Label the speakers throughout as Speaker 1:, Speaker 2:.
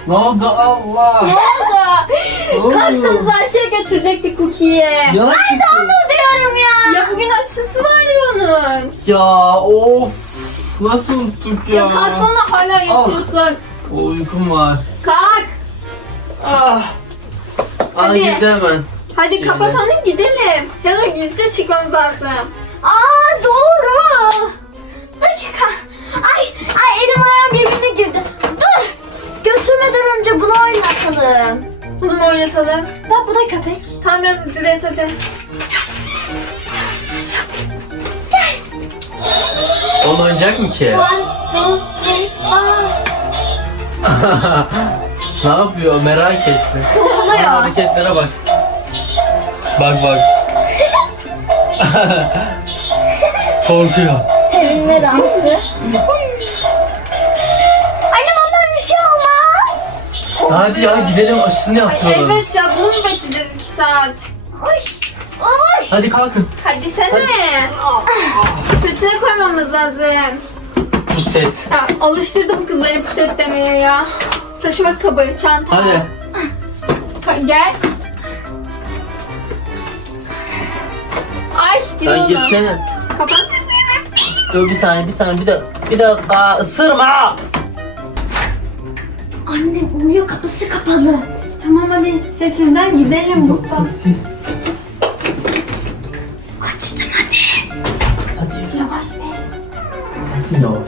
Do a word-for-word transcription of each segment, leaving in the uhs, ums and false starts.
Speaker 1: Ne oldu Allah?
Speaker 2: Ne oldu? Kalksanız aşağıya götürecektik Cookie'yi.
Speaker 1: Ya
Speaker 2: Ay ne diyorum ya. Ya bugün aşısı var ya onun.
Speaker 1: Ya of. Nasıl unuttuk ya?
Speaker 2: Ya kalksana hala yatıyorsun.
Speaker 1: O uykum var.
Speaker 2: Kalk.
Speaker 1: Ah.
Speaker 2: Hadi.
Speaker 1: Hadi hemen.
Speaker 2: Hadi
Speaker 1: Şöyle.
Speaker 2: kapat onu gidelim. Ya da gizlice çıkmamız lazım. Aa doğru. Dakika. Ay ay elim ayağım birbirine girdi. Dur. Götürmeden önce bunu oynatalım. Bunu mu oynatalım? Bak bu da köpek. Tamam biraz acele et hadi.
Speaker 1: Onu oynayacak mı ki?
Speaker 2: One, two, three, four.
Speaker 1: Ne yapıyor? Merak ettim.
Speaker 2: Oluyor.
Speaker 1: Hareketlere bak. Bak bak. Korkuyor.
Speaker 2: Sevinme dansı. Annem ondan bir şey olmaz.
Speaker 1: Hadi ya gidelim aşısını
Speaker 2: Ay,
Speaker 1: yaptıralım.
Speaker 2: evet ya bunu mu bekleyeceğiz iki saat? Ay. Ay.
Speaker 1: Hadi kalkın.
Speaker 2: Hadi sene. Sütüne koymamız lazım.
Speaker 1: Puset.
Speaker 2: Ya, alıştırdı bu kız beni puset demeye ya. Taşıma kabı, çanta.
Speaker 1: Hadi.
Speaker 2: Ka- Gel. Ay gir
Speaker 1: Hadi
Speaker 2: oğlum.
Speaker 1: girsene.
Speaker 2: Kapat.
Speaker 1: Dur bir saniye bir saniye bir dakika. Bir dakika ısırma.
Speaker 2: Annem uyuyor kapısı kapalı. Tamam hadi sessizden gidelim buradan.
Speaker 1: Siz.
Speaker 2: Açtım hadi.
Speaker 1: Hadi yürü.
Speaker 2: Yavaş be.
Speaker 1: Sensin yavaş.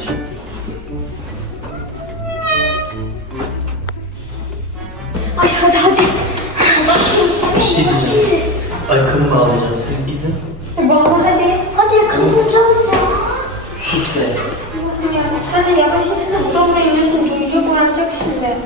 Speaker 2: Ay hadi hadi.
Speaker 1: Bir şey diyeceğim. Ayakkabımı da alacağım. Siz gidin.
Speaker 2: Baba hadi. Hadi yakalanacağız ya.
Speaker 1: Sus be.
Speaker 2: Ya, sen de yavaş etsene buradan buraya iniyorsun. Duyacak uğraşacak şimdi.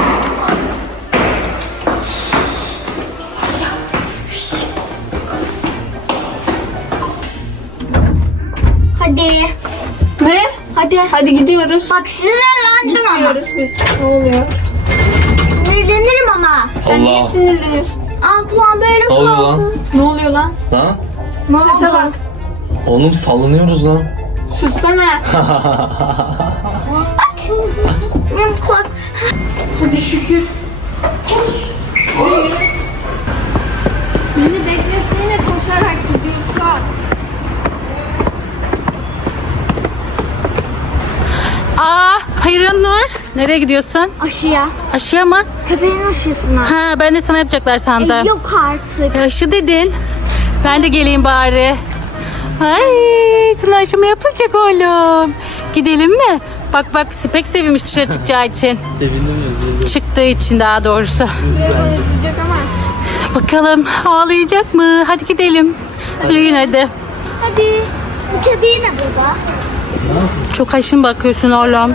Speaker 3: Hadi.
Speaker 2: Ne?
Speaker 3: Hadi.
Speaker 2: Hadi gidiyoruz.
Speaker 3: Bak sinirlendim ama.
Speaker 2: Gidiyoruz biz. Ne oluyor?
Speaker 3: Sinirlenirim ama.
Speaker 2: Sen niye
Speaker 1: Allah.
Speaker 2: sinirleniyorsun?
Speaker 3: Aa kulağım böyle
Speaker 1: Ne oluyor
Speaker 3: kaldı.
Speaker 1: lan?
Speaker 2: Ne oluyor lan?
Speaker 1: Ha?
Speaker 3: Ne
Speaker 2: Sese
Speaker 3: oldu?
Speaker 2: bak.
Speaker 1: Oğlum sallanıyoruz lan.
Speaker 2: Sussana.
Speaker 3: Benim kulak.
Speaker 2: Hadi şükür. Koş. Yürü yürü. Beni beklesene koşarak gidiyorsun.
Speaker 4: Aa, hayır Nur. Nereye gidiyorsun?
Speaker 3: Aşıya.
Speaker 4: Aşıya mı?
Speaker 3: Köpeğin aşısına.
Speaker 4: Ha, ben de sana yapacaklar sandım.
Speaker 3: E, yok artık.
Speaker 4: Aşı dedin. Ben de geleyim bari. Ay, sana aşı mı yapılacak oğlum? Gidelim mi? Bak bak pek sevinmiş dışarı çıkacağı için.
Speaker 1: Sevindim özledim.
Speaker 4: Çıktığı için daha doğrusu.
Speaker 2: Birazdan üzülecek ama.
Speaker 4: Bakalım ağlayacak mı? Hadi gidelim. Hadi yine hadi.
Speaker 3: Hadi. Bu köpeği ne burada?
Speaker 4: Çok aşın bakıyorsun oğlum.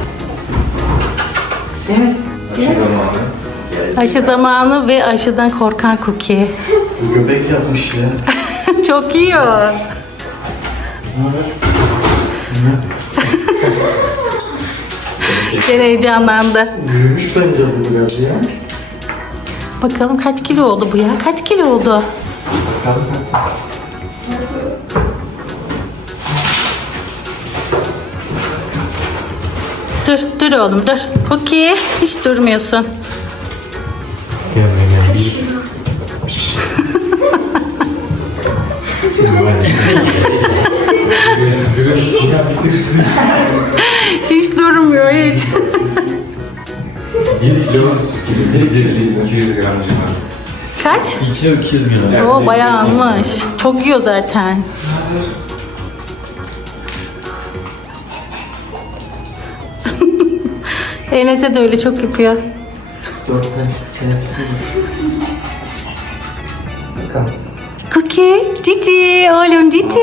Speaker 4: Aşı zamanı ve aşıdan korkan Cookie.
Speaker 5: Bu göbek yapmış ya.
Speaker 4: Çok iyi o. Gene heyecanlandı.
Speaker 5: Büyümüş bence bu biraz ya.
Speaker 4: Bakalım kaç kilo oldu bu ya? Kaç kilo oldu?
Speaker 5: Bakalım kaç.
Speaker 4: Dur, dur oğlum dur. Cookie, hiç durmuyorsun.
Speaker 5: Gelme gel. Seni var ya. Görüyorsun ya bitir.
Speaker 4: Hiç durmuyor hiç.
Speaker 5: bir kilo iki yüz gram civarı.
Speaker 4: Kaç?
Speaker 5: iki kilo iki yüz gram.
Speaker 4: Oo bayağı almış. Çok yiyor zaten. Enes'e de öyle çok yapıyor.
Speaker 5: Dört tane kendisi. Bakalım.
Speaker 4: Cookie, Cici, oğlum Cici.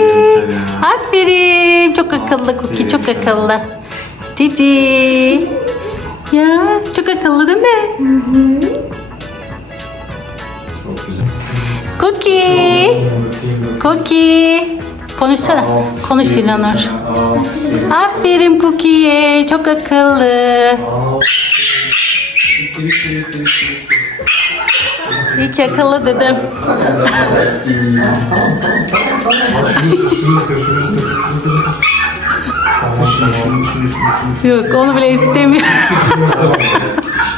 Speaker 4: Aferin. Çok akıllı Cookie, çok akıllı. Cici. Ya, çok akıllı değil mi?
Speaker 5: Çok güzel.
Speaker 4: Cookie. Cookie. Konuşsana. Konuş İlhanur. Aferin Cookie'ye. Çok akıllı. İyi ki akıllı dedim.
Speaker 5: Şunu ısır, şunu ısır, ısır, ısır, ısır. Tamam, şunu, şunu, şunu, şunu.
Speaker 4: Yok onu bile istemiyor.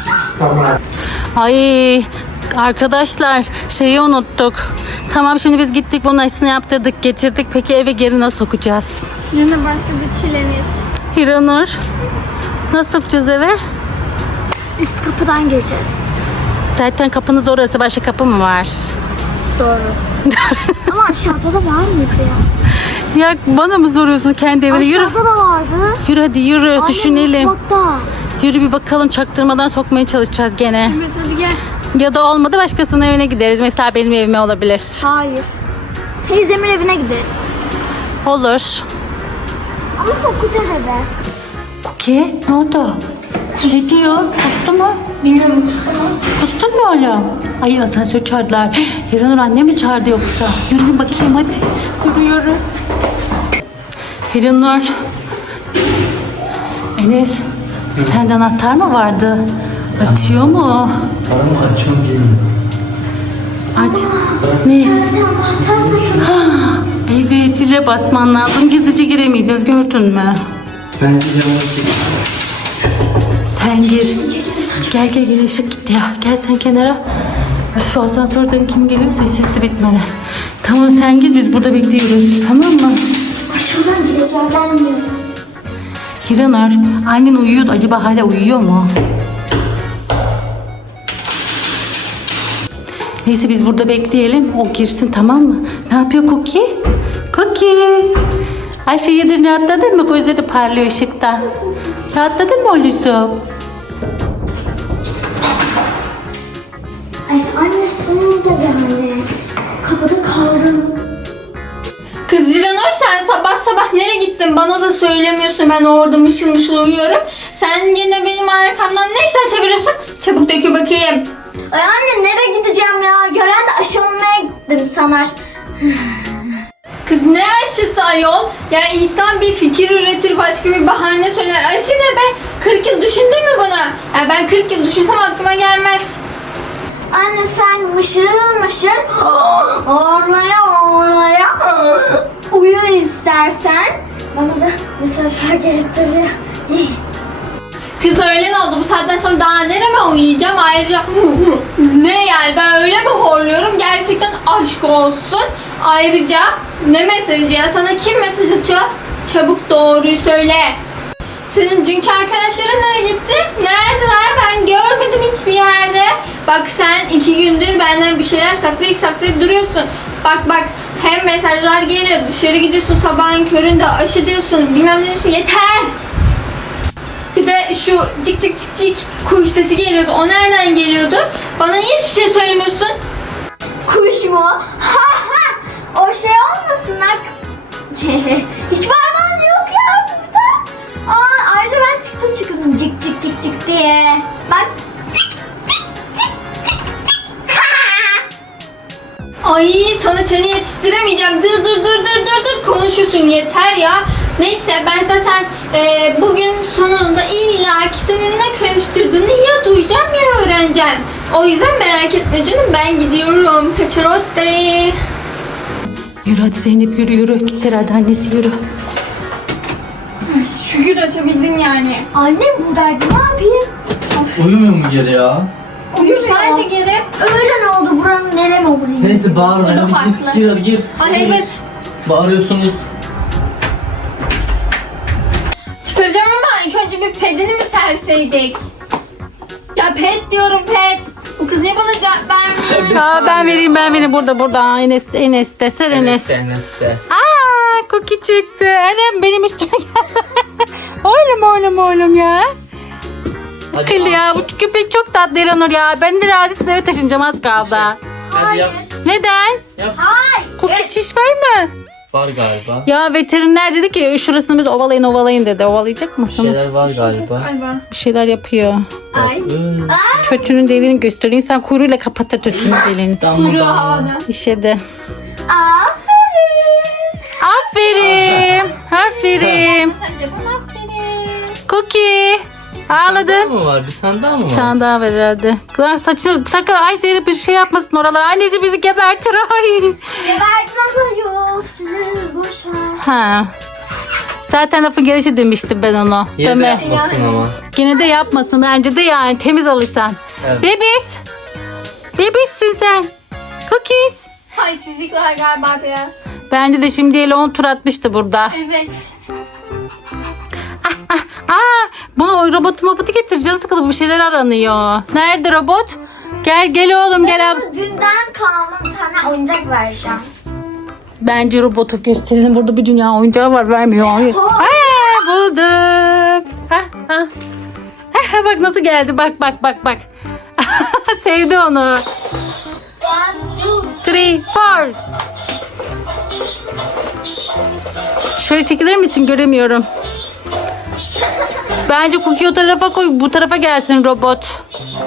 Speaker 4: Ay arkadaşlar şeyi unuttuk. Tamam şimdi biz gittik bunun aşısını yaptırdık getirdik. Peki eve geri nasıl sokacağız?
Speaker 2: Yine başladı çilemiz.
Speaker 4: Hiranur nasıl sokacağız eve?
Speaker 3: Üst kapıdan gireceğiz.
Speaker 4: Zaten kapınız orası, başka kapı mı var?
Speaker 3: Doğru. Ama aşağıda da var mıydı ya?
Speaker 4: Ya bana mı soruyorsun kendi evine? Yürü.
Speaker 3: Aşağıda da vardı.
Speaker 4: Yürü hadi yürü
Speaker 3: Anne,
Speaker 4: düşünelim.
Speaker 3: mutfakta.
Speaker 4: Yürü bir bakalım, çaktırmadan sokmaya çalışacağız gene.
Speaker 2: Evet hadi gel.
Speaker 4: Ya da olmadı başkasının evine gideriz. Mesela benim evime olabilir.
Speaker 3: Hayır. Teyzemin evine gideriz.
Speaker 4: Olur.
Speaker 3: Ama sokacağız eve.
Speaker 4: Cookie ne oldu? Ne diyor? Kustu mu?
Speaker 2: Bilmiyorum.
Speaker 4: Kustun mu oğlum? Ay asansör çağırdılar. Hiranur anne mi çağırdı yoksa? Yürü bir bakayım hadi. Yürü yürü. Hiranur. Enes. Sende anahtar mı vardı? Açıyor mu?
Speaker 1: Bana mı açıyorum bilmiyorum.
Speaker 4: Aç. Ne? Evet zile basman lazım. Gizlice giremeyeceğiz gördün mü?
Speaker 1: Bence camı çek.
Speaker 4: Sen gir. Gel gel gel ışık gitti ya. Gel sen kenara. Şu asansörden kim geliyorsa ses de bitmedi. Tamam sen git biz burada bekliyoruz. Tamam mı?
Speaker 3: Aşağıdan girecekler gelmiyor.
Speaker 4: Hiranur annen uyuyordu. Acaba hala uyuyor mu? Neyse biz burada bekleyelim. O girsin tamam mı? Ne yapıyor Cookie? Cookie. Ayşe yedin rahatladın mı? Gözleri parlıyor ışıktan. Rahatladın mı oğlum?
Speaker 3: Ay anne sonunda yani. Kapıda kaldım.
Speaker 2: Kız Zilanur sen sabah sabah nereye gittin? Bana da söylemiyorsun. Ben orada mışıl mışıl uyuyorum. Sen yine benim arkamdan ne işler çeviriyorsun? Çabuk dökü bakayım.
Speaker 3: Ay anne nereye gideceğim ya? Gören de aşı olmaya gittim sanar.
Speaker 2: Kız ne aşısı ayol? Yani insan bir fikir üretir, başka bir bahane söyler. Aşı ne be? kırk yıl düşündün mü bunu? Yani ben kırk yıl düşünsem aklıma gelmez.
Speaker 3: Anne sen mışıl mışıl ormaya ormaya uyu istersen. Bana da mesajlar gelip duruyor.
Speaker 2: Kız öğlen oldu, bu saatten sonra daha nereme uyuyacağım? Ayrıca ne yani, ben öyle mi horluyorum? Gerçekten aşk olsun. Ayrıca ne mesajı ya? Sana kim mesaj atıyor? Çabuk doğruyu söyle. Senin dünkü arkadaşların nereye gitti? Neredeler? Ben görmedim hiçbir yerde. Bak sen iki gündür benden bir şeyler saklayıp saklayıp duruyorsun. Bak bak, hem mesajlar geliyor, dışarı gidiyorsun sabahın köründe aşı diyorsun, bilmem ne diyorsun, yeter. Bir de şu cik cik cik cik kuş sesi geliyordu. O nereden geliyordu? Bana niye hiçbir şey söylemiyorsun?
Speaker 3: Kuş mu? Ha ha! O şey olmasın lan. Hiç parmağın yok ya burada. Aa, ayrıca ben çıktım çıktım cik cik cik cik diye. Bak cik cik cik cik cik. Ha!
Speaker 2: Ay sana çene yetiştiremeyeceğim. Dır dır dır dır dır dır konuşuyorsun, yeter ya. Neyse ben zaten e, bugün sonunda illaki senin ne karıştırdığını ya duyacağım ya öğreneceğim. O yüzden merak etme canım, ben gidiyorum. Kaçarotte.
Speaker 4: Yürü hadi Zeynep yürü yürü. Git herhalde annesi yürü.
Speaker 2: Şükür açabildin yani.
Speaker 3: Annem buradaydı, ne yapayım?
Speaker 1: Uyumuyor mu geri ya?
Speaker 2: Uyursaydı geri.
Speaker 3: Öğlen oldu, buranın nerem olur?
Speaker 1: Neyse bağırma.
Speaker 2: O da
Speaker 1: Hadi
Speaker 2: farklı.
Speaker 1: gir, gir, gir.
Speaker 2: Ay evet.
Speaker 1: Bağırıyorsunuz.
Speaker 2: Çıkaracağım ama ilk önce bir pedini mi serseydik? Ya pet diyorum, pet. Bu kız niye bana cevap vermiyor?
Speaker 4: Aa, ben vereyim ben vereyim burada burada. Enes Enes de ser Enes.
Speaker 1: Enes de.
Speaker 4: Aa Cookie çıktı. Annem benim üstüme geldi. oğlum oğlum oğlum ya.
Speaker 1: Hadi
Speaker 4: Kıl ya bu köpek çok tatlı Hiranur ya. Ben de Radis'in eve taşınacağım az kaldı.
Speaker 1: Hadi yap.
Speaker 4: Neden?
Speaker 1: Yap.
Speaker 4: Cookie çiş var mı?
Speaker 1: Var galiba.
Speaker 4: Ya veteriner dedi ki şurasını biz ovalayın ovalayın dedi. Ovalayacak
Speaker 1: Bir
Speaker 4: mısınız?
Speaker 1: şeyler var galiba.
Speaker 4: Bir şeyler yapıyor.
Speaker 2: Ay.
Speaker 1: Iı,
Speaker 4: Kötünün deliğini gösteriyor. İnsan kuyruğuyla kapatır kötünün deliğini.
Speaker 1: damla
Speaker 2: Kuyruğu
Speaker 1: damla.
Speaker 2: havada.
Speaker 4: İşe de.
Speaker 3: Aferin.
Speaker 4: Aferin. Aferin.
Speaker 2: Sen de bana aferin.
Speaker 4: Cookie.
Speaker 1: Daha
Speaker 4: Ağladın.
Speaker 1: mı var? Bir tane daha mı
Speaker 4: Bir
Speaker 1: var?
Speaker 4: tane daha ver herhalde. Kılar saçını sakın ay Zeynep bir şey yapmasın oralar. Annesi bizi gebertir. Ay.
Speaker 3: Gebertmez ayol. Sizleriniz boş ver.
Speaker 4: Ha. Zaten lafın gelişi demiştim ben onu.
Speaker 1: Yine de
Speaker 4: Deme.
Speaker 1: yapmasın ama.
Speaker 4: Yine de yapmasın bence de yani temiz alırsan.
Speaker 1: Evet.
Speaker 4: Bebis. Bebissin sen. Cookies.
Speaker 2: Halsizlikler galiba biraz.
Speaker 4: Bence de şimdiyle on tur atmıştı burada.
Speaker 2: Evet.
Speaker 4: Aa, bunu o robotu mobotu getir. Canı sıkıldı, bir şeyler aranıyor. Nerede robot? Gel gel oğlum gel abi.
Speaker 3: Dünden kalma bir tane oyuncak vereceğim.
Speaker 4: Bence robotu getirelim. Burada bir dünya oyuncağı var, vermiyor. Hayır. Aa, buldum. Ha, ha. Ha, bak nasıl geldi. Bak bak bak bak. Sevdi onu.
Speaker 3: One, two.
Speaker 4: Three, four. Şöyle çekilir misin? Göremiyorum. Bence Cookie o tarafa koy. Bu tarafa gelsin robot.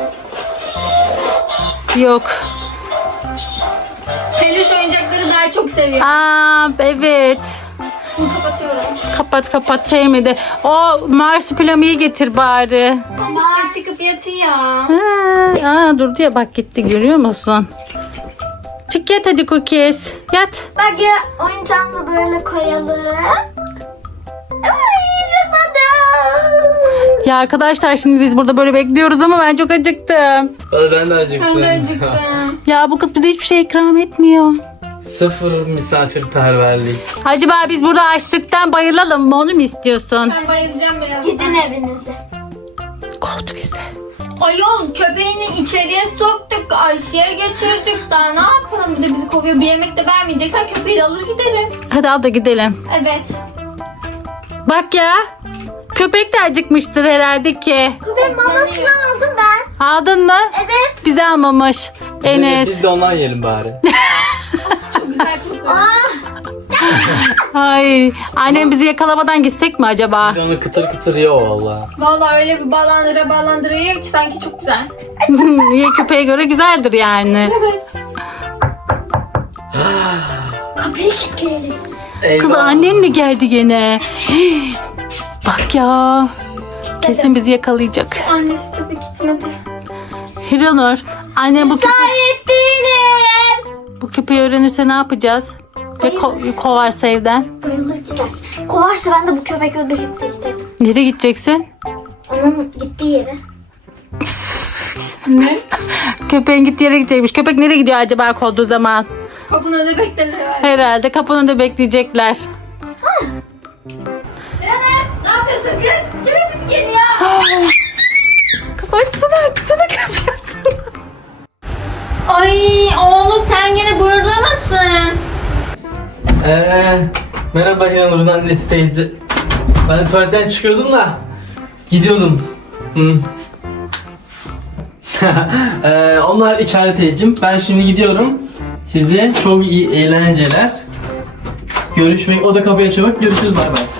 Speaker 4: Yok.
Speaker 2: Peluş oyuncakları daha çok seviyor.
Speaker 4: Aa, evet.
Speaker 2: Bunu kapatıyorum.
Speaker 4: Kapat kapat, sevmedi. O marsupilamiyi getir bari.
Speaker 2: Tam üstüne çıkıp yatıyor.
Speaker 4: Ha, aa, durdu ya, bak gitti, görüyor musun? Çık yat hadi Cookies. Yat.
Speaker 3: Bak ya oyuncağını da böyle koyalım. Ay çok tatlı.
Speaker 4: Ya arkadaşlar şimdi biz burada böyle bekliyoruz ama ben çok acıktım.
Speaker 1: Valla ben de
Speaker 2: Ben de
Speaker 1: acıktım.
Speaker 2: acıktım.
Speaker 4: Ya bu kız bize hiçbir şey ikram etmiyor.
Speaker 1: Sıfır misafirperverlik.
Speaker 4: Acaba biz burada açlıktan bayılalım mı, onu mu istiyorsun?
Speaker 2: Ben bayılacağım biraz.
Speaker 3: Gidin evinize.
Speaker 4: Kovdu bizi.
Speaker 2: Ayol köpeğini içeriye soktuk. Ayşe'ye götürdük. Daha ne yapalım? Bir de bizi kovuyor. Bir yemek de vermeyeceksen köpeği de alır giderim.
Speaker 4: Hadi al da gidelim.
Speaker 2: Evet.
Speaker 4: Bak ya. Köpek de acıkmıştır herhalde ki.
Speaker 3: Köpeğin mamasını aldım ben.
Speaker 4: Aldın mı?
Speaker 3: Evet.
Speaker 4: Bize almamış. Enes.
Speaker 1: Biz de ondan yiyelim bari.
Speaker 2: Çok güzel kokuyor.
Speaker 4: Ay, annem bizi yakalamadan gitsek mi acaba?
Speaker 1: Bir de onu kıtır kıtır ye o valla.
Speaker 2: Vallahi öyle bir bağlandıra bağlandıra yiyor ki sanki çok güzel.
Speaker 4: Ya köpeğe göre güzeldir yani.
Speaker 3: Kapıyı kilitleyelim.
Speaker 4: Kız annen mi geldi gene? Hii, bak ya. Kesin bizi yakalayacak.
Speaker 2: Annesi tabii gitmedi.
Speaker 4: Hiranur, annem bu, köpe
Speaker 3: Müsait değilim.
Speaker 4: bu köpeği öğrenirse ne yapacağız? Ve ko- kovarsa evden.
Speaker 3: Bayılır gider. Kovarsa ben de bu köpekle birlikte giderim.
Speaker 4: Nereye gideceksin?
Speaker 3: Onun gittiği yere.
Speaker 4: Köpeğin gittiği yere gidecekmiş. Köpek nereye gidiyor acaba kovduğu zaman?
Speaker 2: Kapının önünde bekler herhalde.
Speaker 4: Herhalde kapının önünde bekleyecekler.
Speaker 2: Ne yapıyorsun kız? Kime ses geliyor?
Speaker 4: Kız açsana, açsana kapıyı.
Speaker 2: Ay oğlum sen gene burada mısın?
Speaker 1: Eee merhaba Hiranur'un annesi teyze. Ben de tuvaletten çıkıyordum da gidiyordum. Hı. Eee, onlar içeride teyzeciğim. Ben şimdi gidiyorum. Size çok iyi eğlenceler. Görüşmek. O da kapıyı açıyor bak. Görüşürüz, bay bay.